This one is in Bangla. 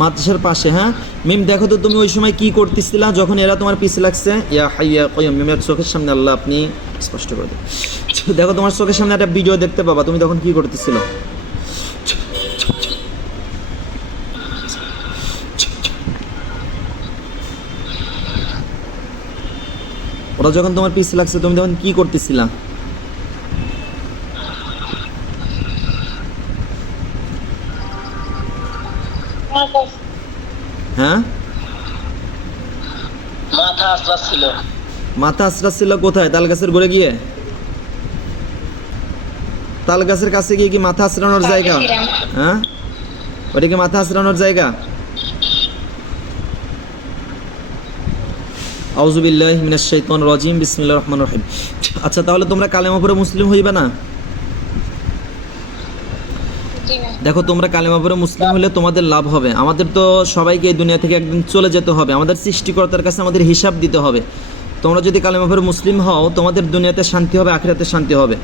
মাদ্রাসার পাশে হ্যাঁ? মিম, দেখো তো তুমি ওই সময় কি করতেছিলা যখন এরা তোমার পিছে লাগছে? ইয়া হাইয়া কয়ম মিমের চোখের সামনে আল্লাহ আপনি স্পষ্ট করে দেখো তোমার চোখের সামনে একটা ভিডিও দেখতে পাবা, তুমি তখন কি করতেছিল? ওরা যখন তোমার পিছে লাগছে, তুমি তখন কি করতেছিলা? হ্যাঁ? মাথা মাথা আশ্রাচ্ছিল কোথায়? তাল গাছের গড়ে গিয়ে? তাল গাছের কাছে গিয়ে কি মাথা আশ্রানোর জায়গা। হ্যাঁ? ওটা কি মাথা আশ্রানোর জায়গা? আউজুবিল্লাহ মিনাশ শাইতানির রাজিম বিসমিল্লাহির রহমানির রহিম। আচ্ছা তাহলে তোমরা কালেমা পড়ে মুসলিম হইবে না? দেখো, তোমরা কালেমা মুসলিম হলে তোমাদের লাভ হবে। আমাদের তো সবাইকে এই দুনিয়া থেকে একদিন চলে যেতে হবে। আমাদের সৃষ্টিকর্তার কাছে আমাদের হিসাব দিতে হবে। তোমরা যদি কালেমা মুসলিম হও, তোমাদের দুনিয়াতে শান্তি হবে, আখিরাতে শান্তি হবে।